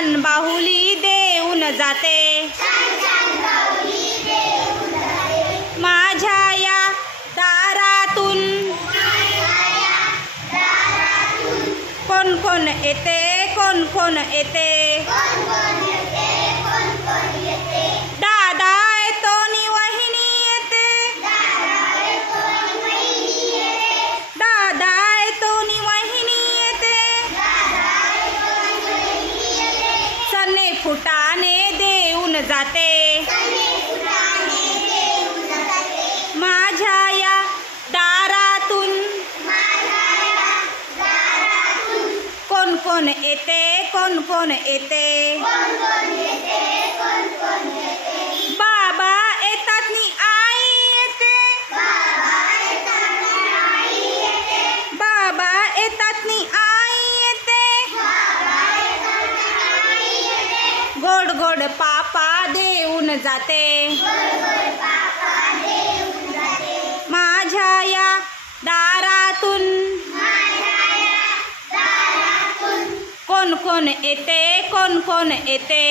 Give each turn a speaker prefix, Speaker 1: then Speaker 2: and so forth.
Speaker 1: छान बाहुली देऊन जाते. माझ्या या दारातून कोण कोण येते? कोण कोण येते? फुटाने देऊन जाते. कोण कोण येते येते? बाबा येतात आई येते. बाबा येतात गोड गोड पापा देऊन जाते. माझ्या या दारातून कोण कोण येते कोण कोण येते.